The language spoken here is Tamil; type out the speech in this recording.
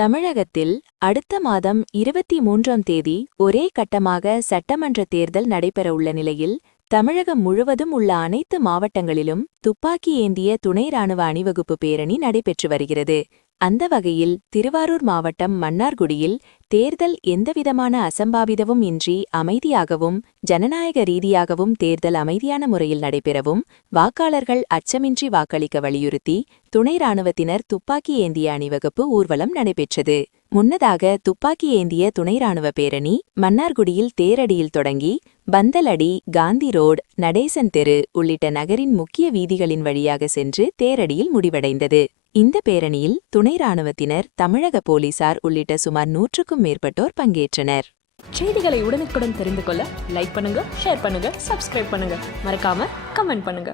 தமிழகத்தில் அடுத்த மாதம் 23ஆம் தேதி ஒரே கட்டமாக சட்டமன்ற தேர்தல் நடைபெறவுள்ள நிலையில் தமிழகம் முழுவதும் உள்ள அனைத்து மாவட்டங்களிலும் துப்பாக்கி ஏந்திய துணை ராணுவ அணிவகுப்பு பேரணி நடைபெற்று வருகிறது. அந்த வகையில் திருவாரூர் மாவட்டம் மன்னார்குடியில் தேர்தல் எந்தவிதமான அசம்பாவிதமும் இன்றி அமைதியாகவும் ஜனநாயக ரீதியாகவும் தேர்தல் அமைதியான முறையில் நடைபெறவும் வாக்காளர்கள் அச்சமின்றி வாக்களிக்க வலியுறுத்தி துணை ராணுவத்தினர் துப்பாக்கி ஏந்திய அணிவகுப்பு ஊர்வலம் நடைபெற்றது. முன்னதாக துப்பாக்கி ஏந்திய துணை ராணுவ பேரணி மன்னார்குடியில் தேரடியில் தொடங்கி பந்தலடி, காந்தி ரோடு, நடேசன் தெரு உள்ளிட்ட நகரின் முக்கிய வீதிகளின் வழியாக சென்று தேரடியில் முடிவடைந்தது. இந்த பேரணியில் துணை ராணுவத்தினர், தமிழக போலீசார் உள்ளிட்ட சுமார் 100க்கும் மேற்பட்டோர் பங்கேற்றனர். செய்திகளை உடனுக்குடன் தெரிந்து கொள்ள லைக் பண்ணுங்க, ஷேர் பண்ணுங்க, சப்ஸ்கிரைப் பண்ணுங்க, மறக்காம கமெண்ட் பண்ணுங்க.